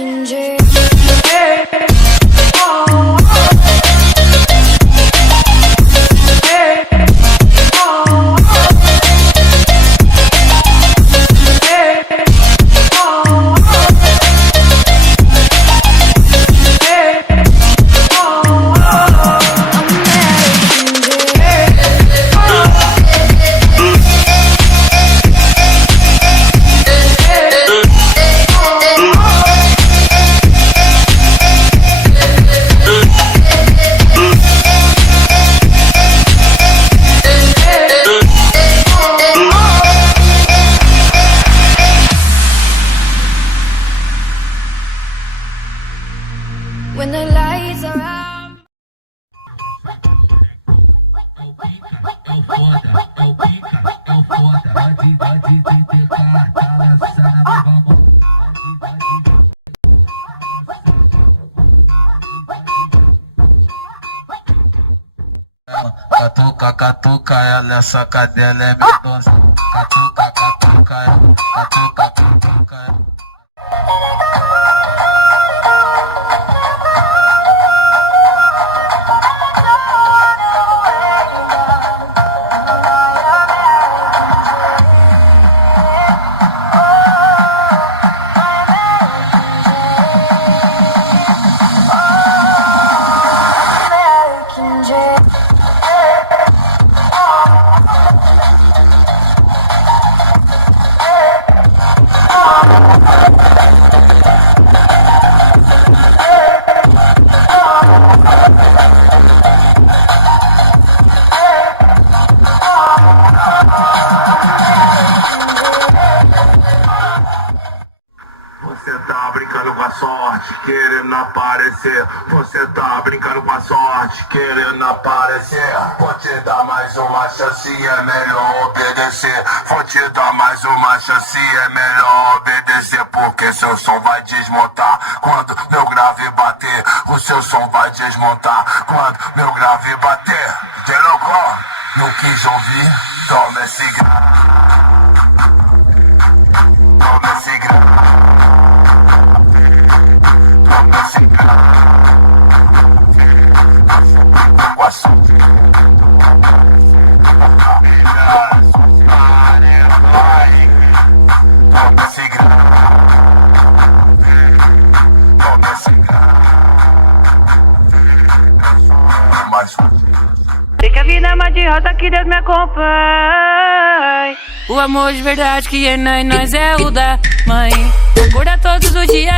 American dream. When the lights are out. Catuca, catuca, ela essa cadela é medonça. Catuca, catuca, catuca, catuca. Você tá brincando com a sorte, querendo aparecer. Você tá brincando com a sorte, querendo aparecer. Vou te dar mais uma chance, é melhor obedecer. Vou te dar mais uma chance, é melhor obedecer. Porque seu som vai desmontar quando meu grave bater. O seu som vai desmontar quando meu grave bater. Delocó, não quis ouvir, toma esse grave. Toma esse grave. Sei que a vida é uma de rosa, que Deus me acompanhe. O amor de verdade que é nós é o da mãe. Acorda todos os dias